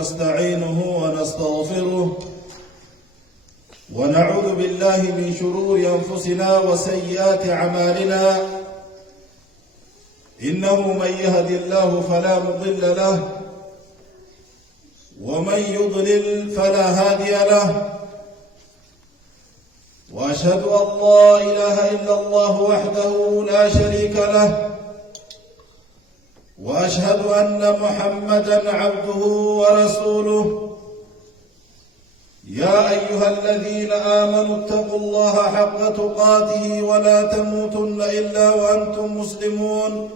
ونستعينه ونستغفره ونعوذ بالله من شرور أنفسنا وسيئات أعمالنا إنه من يهد الله فلا مضل له ومن يضلل فلا هادي له وأشهد أن لا إله إلا الله وحده لا شريك له وأشهد أن محمدًا عبده ورسوله يا أيها الذين آمنوا اتقوا الله حق تقاته ولا تموتن إلا وأنتم مسلمون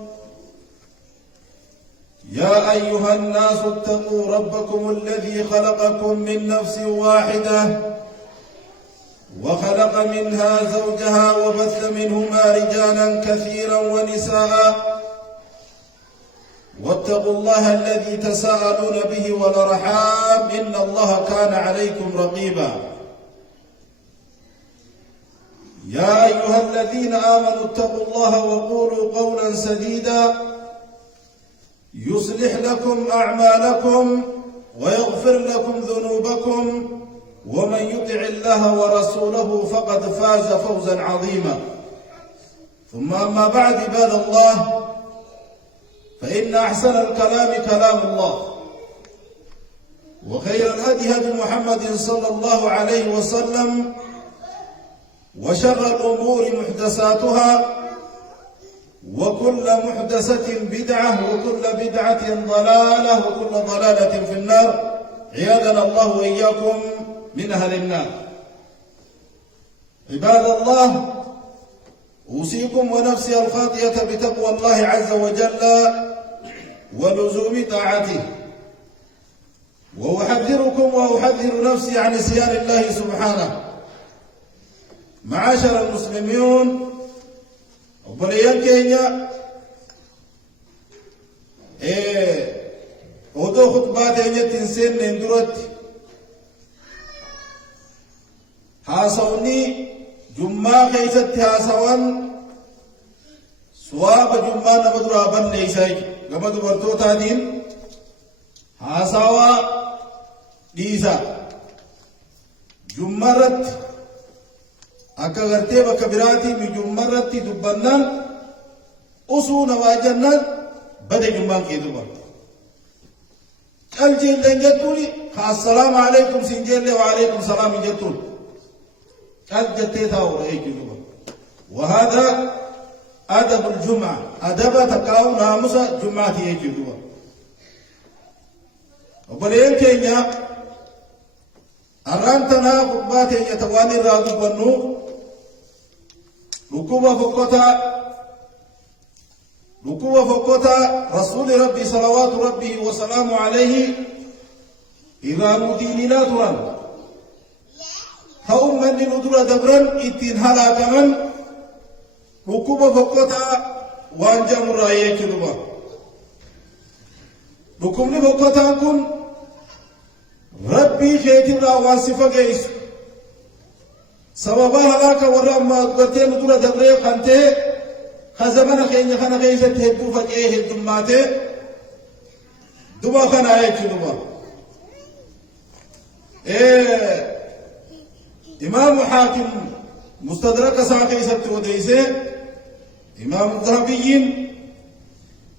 يا أيها الناس اتقوا ربكم الذي خلقكم من نفس واحدة وخلق منها زوجها وبث منهما رجالا كثيرا ونساء واتقوا الله الذي تساءلون به والأرحام إن الله كان عليكم رقيبا يا أيها الذين آمنوا اتقوا الله وقولوا قولا سديدا يصلح لكم أعمالكم ويغفر لكم ذنوبكم ومن يطع الله ورسوله فقد فاز فوزا عظيما ثم أما بعد عباد الله فإن أحسن الكلام كلام الله وخير الهدي هدي محمد صلى الله عليه وسلم وشر الأمور محدثاتها وكل محدثة بدعة وكل بدعة ضلالة وكل ضلالة في النار عياذنا الله وإياكم من أهل النار عباد الله أوصيكم ونفسي الخاطئة بتقوى الله عز وجل ولزوم طاعته وأحذركم وأحذر نفسي عن نسيان الله سبحانه معاشر المسلمين وبليان كينيا ودو خطبات تنسين نندرت حاسوني جمعة خيست حاسوان سواب جمعة نمدر آبان نيساي كما دبرتو تادين حاسوا ديسا جمعة akka gartee bakka biraatii mi jummarratti dubbannaan usuu nawaa jannaan bade jummaan kee duba qaljiilleen jettuuni assalaamu alaykum siin jelle wa alaykum salaam jettuun qal jettee taa'uudha eeyyuu duba وهذا أدب الجمعة أدب تقاو ناموس جمعة eeyyuu duba وبلين كينيا أرانتنا خطبات يتواني الرادو بنو ركوب فقطة رسول ربي صلوات ربي وسلام عليه إذا نديننا تران هم من ندر دبرا إتين هلا كمن ركوب فقطة وانجم الرأي كذبا ركوب فقطة كن ربي خيتي راوان صفة جيس سببها لك ورما قتين دور دبري خنته خزمنا خين خنا خيس تهدو فجأة الدماته دبا خنا هيك دبا إمام حاكم مستدرك ساقي سبت وديسه إمام الذهبيين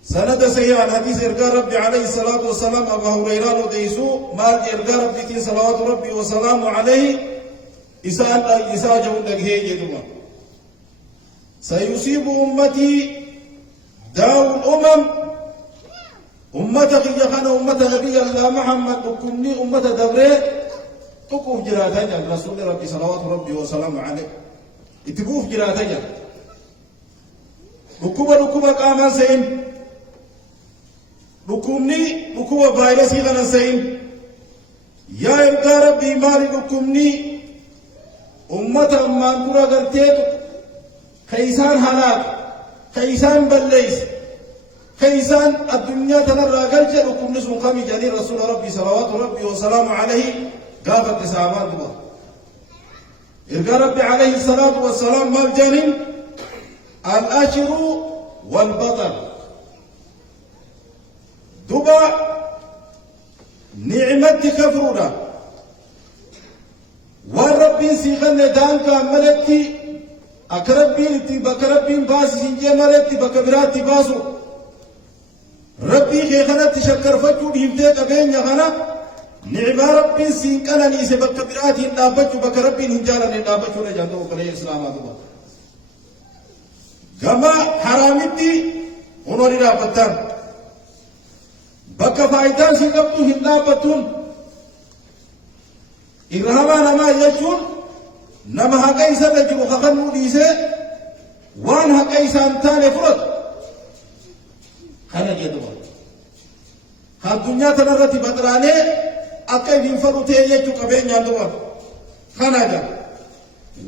سند سيئا حديث إرقاء ربي عليه الصلاة والسلام أبا هريران وديسو مال إرقاء ربي صلوات ربي وسلام عليه إساء جون لكيه جدوما سيصيب أمتي داو الأمم أمتك يخان أمتك نبي الله محمد وكني أمة دبري تقوف جراتين رسول ربي صلوات ربي وسلام عليه اتقوف جراتين ركوبة قاما سين ركوبة فايرسي غنا سين يا إرقاء ربي مالي ركوبني أمة أمان قرى قرتين خيسان هلاك خيسان بليس خيسان الدنيا تنرى قلجة لكم نسم قامي جاني رسول ربي صلوات ربي وسلام عليه قافت إسعامات الله إرقى ربي عليه الصلاة والسلام مال جانين الأشر والبطل دبا نعمة كفرونا والربين سيغن دانك ملتي أكربين بكربين باسي سنجي ملتي بكبرات باسو ربي خيخنا تشكر فجو ديمتك أبين يغنا نعمة ربين سينكنا نيسي بكبرات نابجو بكربين هنجالا نابجو نجاندو قليل إسلام هذا كما حرامتي ونوري رابطان بك فايدان سيقبتو هنابتون إرهابا نما يجون نما حقا إسا تجرو خخنو ديسي وان حقا إسا انتاني فرد خانا جدوا خان دنيا تنرتي بدراني أكي بنفرو تيجو قبين يندوا خانا جا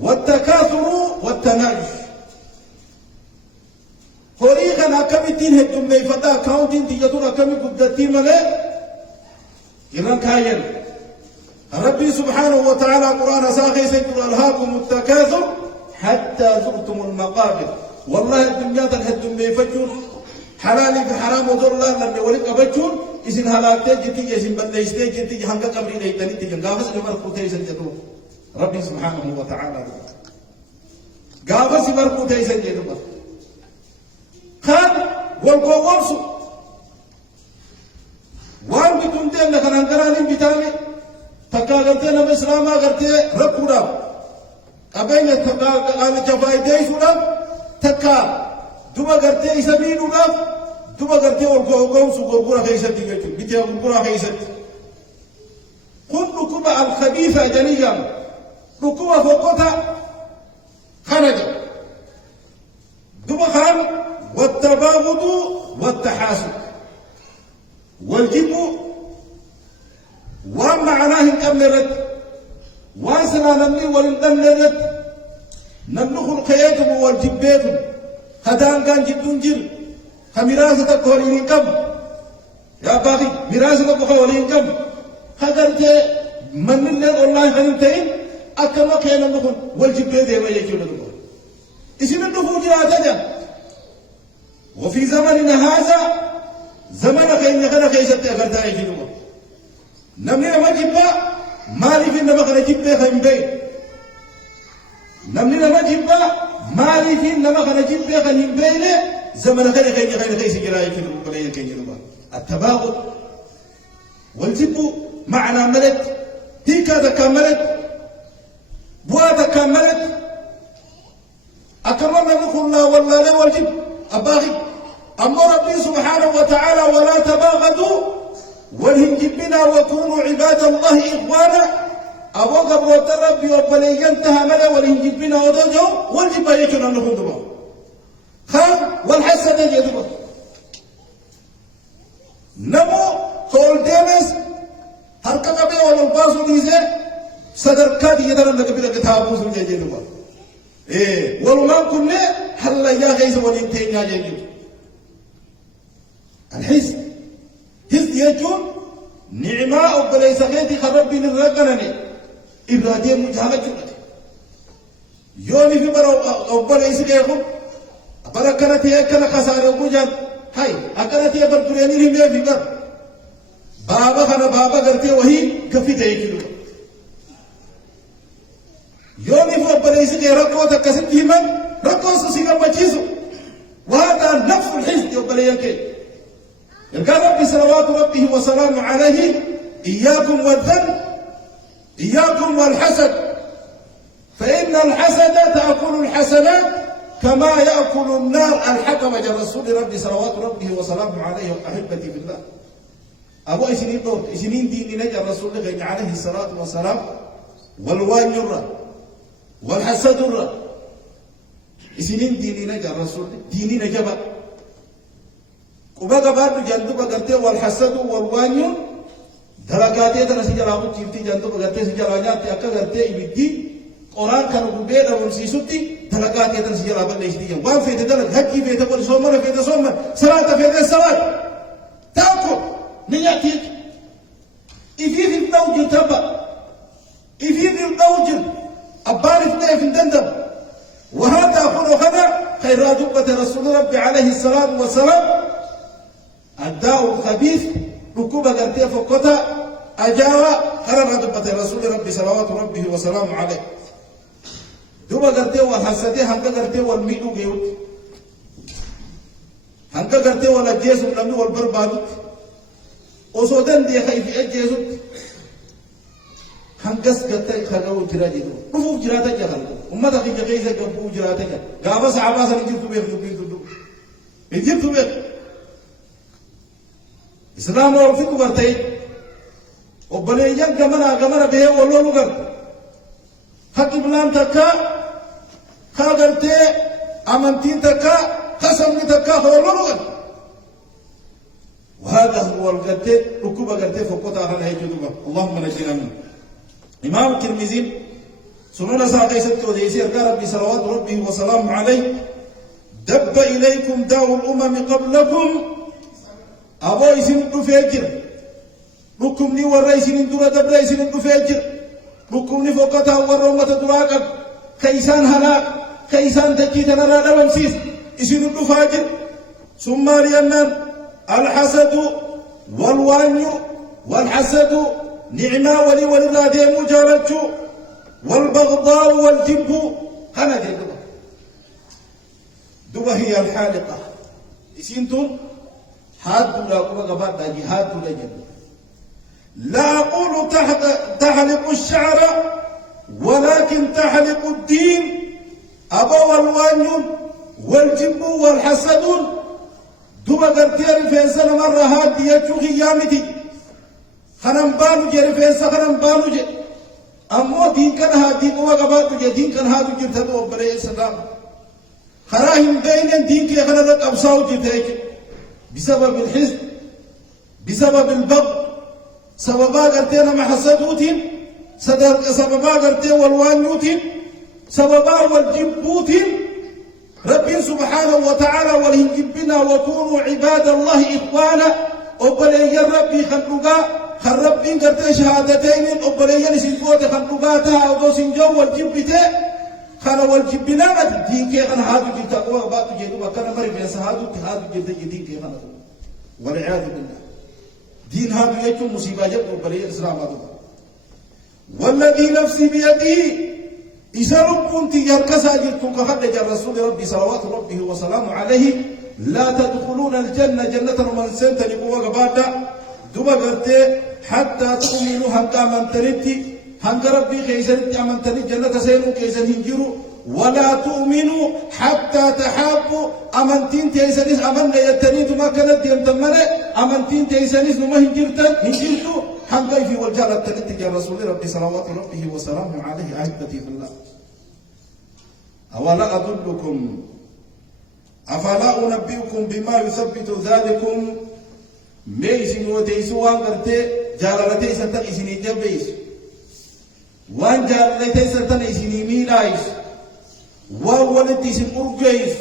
والتكاثر والتناجش هوريخان أكمتين هجم نيفتا أكاونتين تيجتون أكمي قدتين ملي إران كاين ربي سبحانه وتعالى قرآن ساقي سيقول ألهاكم التكاثر حتى زرتم المقابر والله الدنيا تنهدم بيفجون حلالي في حرام وزر الله لن ولك أبجون إذن هلاكتي جتي إذن بنديشتي جتي هنگا قبري ليتني تيجن غافس لمرقوتي سنجدون ربي سبحانه وتعالى غافس لمرقوتي سنجدون خان والقوارسو وان بتون دين لكن انقرانين بتامي تكا قلتين ام اسلاما قلتين ربودا قبين تكا قال جفاي ديسودا تكا دوبا قلتين سبيلودا دوبا قلتين والقوارسو قرقورا خيست بيتو بيتيا قرقورا خيست خذ ركوبة الخبيثة جنيا ركوبة فوقوتا خرج دوبا خان والتباغض والتحاسد والجب وما معناه كملت واسنا نمني ولندملت نمنخ الخياتم والجباتم خدان كان جدون جر خميراسة قولين كم يا باقي ميراسة قولين كم خدرت من الله والله خليتين أكما كان نمنخ والجبات يما يجون نمنخ إسنا النفوج لا وفي زمننا هذا زمن خير خنا خيشت أغردا يجنوا نمني ما جبا مالي في نما خنا جبا خيم بين نمني ما جبا مالي في نما خنا جبا خيم بين زمن خير خيش جرا يجنوا قليل كينوا التباغض والجب معنى ملت هيك هذا كملت بواد كملت أكملنا نقول الله والله لا والجب أباغي أما ربي سبحانه وتعالى ولا تباغضوا والهنجبنا وكونوا عباد الله إخوانا أبوك أبوك ربي وبلي ينتهى ملا والهنجبنا ودجو والجبا يكون أنه دبا خام والحسد يجدبا نمو طول ديمس هركا بي والباسو ديزي صدر كادي يدرن لك بلا كتابو سنجي جدبا إيه والمان كله هلا يا غيث ولينتين يا جيجو الحزن حزن يجون نعماء بليس غيثي خرب بين الرقنني إبرادية مجهلة جمعة يوني في برا أو بليس غيثهم برا كانت يأكل خسارة وجان هاي أكانت يبرقريني لهم في بر بابا خنا بابا قرتي وهي كفي تيكلو يومي فوق بليس غير ركوة تكسب من ركوة سيغا مجيزو وهذا نفس الحزن يقبل ينكي قال ربي صلوات ربه وسلام عليه إياكم والذن إياكم والحسد فإن الحسد تأكل الحسنات كما يأكل النار الحطب رسول ربي صلوات ربه وسلام عليه أحبتي بالله أبو إسنين دور إسنين ديني نجا رسول الله عليه الصلاة والسلام والوان يرى والحسد الرا إسنين ديني نجا الرسول ديني نجبا وبقى بعد جندوبا قرتي والحسد والوانيون دلقاتي تنسي جلابو تيفتي جندوبا قرتي سجلانيات أكا قرتي إبدي قرآن كانوا ببيدا ونسيسوتي دلقاتي تنسي جلابا ليشتي وان فيت دلق هكي فيت قول سومر فيت سومر صلاة فيت الصلاة تاكل نياتيك إفي في الدوج تبا إفي في الدوج أبارف نيف دندم وهذا خلقنا خير جبة رسول ربي عليه الصلاة والسلام الداء الخبيث ركوبة قرتي فقطة أجاوى قرر دبة رسول ربي صلوات ربه وسلامه عليه دوبا قرتي وحسدي هنكا قرتي والميدو جيوت هنكا قرتي ولا جيس ولمي والبربادوت وصودن دي خيفي أجيزوت هنكس قرتي خلقو جراجي دو رفوف جراتا جهل أمتا خيجا خيزا قفو جراتا جهل قابا صحابا سنجرتو بيخ جبين تدو انجرتو بيخ إسلام ورفقو قرتي وبليجان كمانا بيه والله قرت حكي بلان تكا خاغرتي أمنتين تكا قسمني تكا هولو وهذا هو القرتي ركوب قرتي فقط على هيجدوبا اللهم نجينا منه إمام الترمذي سنن ساقي ست وديسي ربي صلوات ربه وسلامه عليه دب إليكم داء الأمم قبلكم أبو يسن فجر ركمني والرئيسين دورا دب رئيسين فجر ركمني فوقتها والرومة دراقب كيسان هلاك كيسان تجيت نرى نمسيس اسم الفاجر ثم لأنن الحسد والواني والحسد نعمة ولي ولله مجالج والبغضاء والجب أنا جد دوا هي الحالقة اسمتم حاد لا قبض داجي حاد لا جد لا أقول تحلق الشعر ولكن تحلق الدين أبو الوانيون والجب والحسدون دوبا قرتير فيسان مرة هادي يجوغي يامتي خنم بانو جري فيسا خنم بانو جري أمو دين كان هادي قوة قباتو جري دين كان هادو جرتدو وبري السلام خراهم بين دين كي خندق أبصاو جرتيك بسبب الحزب بسبب البغض سببا قرتينا محسدوتين سببا قرتي والوانيوتين سببا والجبوتين رب سبحانه وتعالى والهنجبنا وكونوا عباد الله إخوانا أبلي ربي خلقا خربين قرتي شهادتين أبلي نسيقوت خلقاتها أو سنجو والجبتي خانا والجبنا دين كي خان هادو جبتا قوة باتو جيدو وكان مري بيس هادو جبتا دين كي خان والعياذ بالله دين هادو يجو مصيبة جبت أبلي الإسلام هادو والذي نفسي بيده إذا كنت يركز أجلتك خرج الرسول ربي صلوات ربه وسلامه عليه لا تدخلون الجنة جنة من سنتني قوة قبادة دوبا قلت حتى تؤمنوا هنكا من تريتي هنكا ربي خيزرتي من تريد جنة سينو كيزن هنجروا ولا تؤمنوا حتى تحابوا أمنتين تيسانيس أمن يتريد ما كانت يمتمنى أمنتين تيسانيس نما هنجرتوا حمد في والجالة تلتك يا رسول ربي صلوات ربه وسلامه عليه أحبتي في الله أولا أدلكم أفلا أنبئكم بما يثبت ذلكم ميسين وتيسو وان قرتي جالالتي ستن إسيني جبيس وان جالالتي ستن إسيني ميلايس وان ولدي سن أرجيس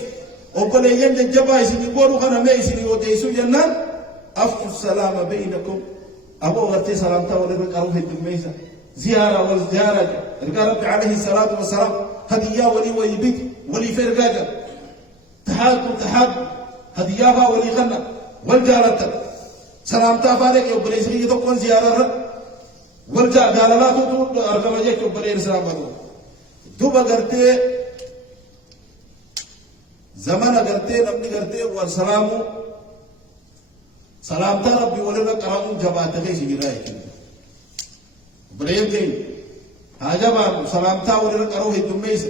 وقال ينجا جبا إسيني قولوا خنا ميسين وتيسو جنان أفشوا السلام بينكم أبو غرتي سلامتا ولبك أروح الدميسة زيارة والزيارة رب عليه الصلاة والسلام هدية ولي ويبيت ولي فرقاجة تحاد هدية ولي خنا والجارة سلامتا فارق يوبري سيدي تكون زيارة والجالة تطول أرقم جيك يوبري السلام دوبا غرتي زمان غرتي نمني غرتي والسلام سلامتا ربي ولنا قرامو جبات كيس جراي بريم كين هاجما سلامتا ولنا قرو هدميس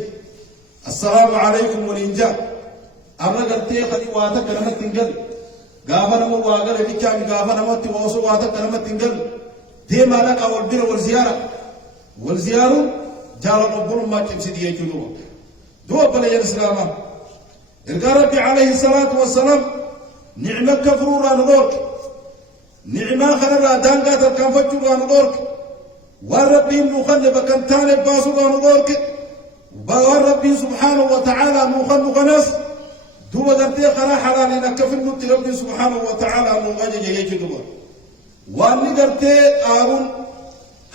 السلام عليكم ولنجا امنا قرتي خدي واتا كلمه تنجل غافنا مو واغل بيكامي غافنا مو توسو واتا كلمه تنجل دي مالك اول بير والزياره جال قبول ما تمسي دي جلو دو بلا الاسلام ربي عليه الصلاه والسلام نعمة كفرور نورك نعمة خلنا دانقا تكنفتشور نورك والربي مخلب كنتان باسور نورك والربي سبحانه وتعالى مخلب ناس دو درتي خلا حلال نكفن نت ربي سبحانه وتعالى مغاجي يجي دو واني درتي قارون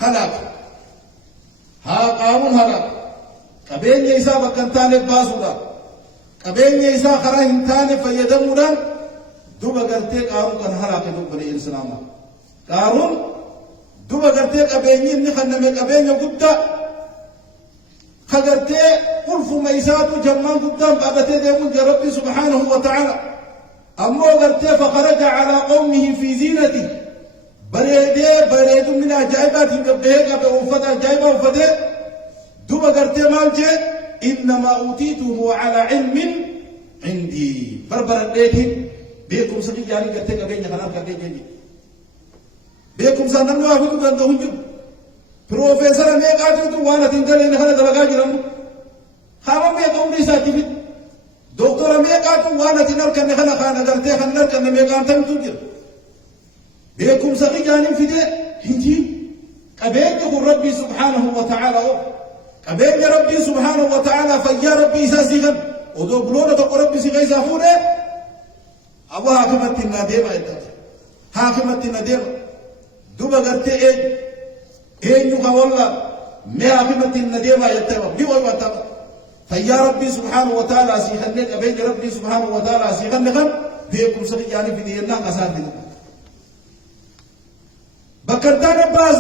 هلاك ها قارون هلاك كبين يسا بكنتان باسور كبين يسا خلا هنتان فيدمودان دوبا قرتي قارون كان هلاك دوبا الإسلام قارون دوبا قرتي قبيني إني خنمي قبيني قدّا خقرتي قلف ميسات جمان قدّام بعدتي ديمون ربي سبحانه وتعالى أما قرتي فخرج على قومه في زينته بريد من عجائبات قبله قبل وفد عجائبه وفده دوبا قرتي مالجي إنما أوتيته على علم عندي بربر الليتين بيكم سكي جاني قرتي قبيني خلال قبيني بيكم سننو أفكو دندهن جب بروفيسور ميقاتو تو وانا تنقل إن خلا دلقا جرم خاما ميقوم ليسا جفت دكتور ميقاتو وانا تنقل كن خلا خانا قرتي خنر كن ميقاتو تنجر بيكم سكي جاني فيدي هنجي قبيني قل ربي سبحانه وتعالى قبيني ربي سبحانه وتعالى فيا ربي ساسيغن ودو بلونة تقو ربي سيغي سافونه أبو حاكمت الناديمة حاكمت الناديمة دوبا قرتي إيه نوكا والله ما حاكمت الناديمة يتبع بيوي واتبع فيا ربي سبحانه وتعالى سيغنك قبيني ربي سبحانه وتعالى سيغنكم بيكم سكي يعني في دينا قصاد بكرتان باز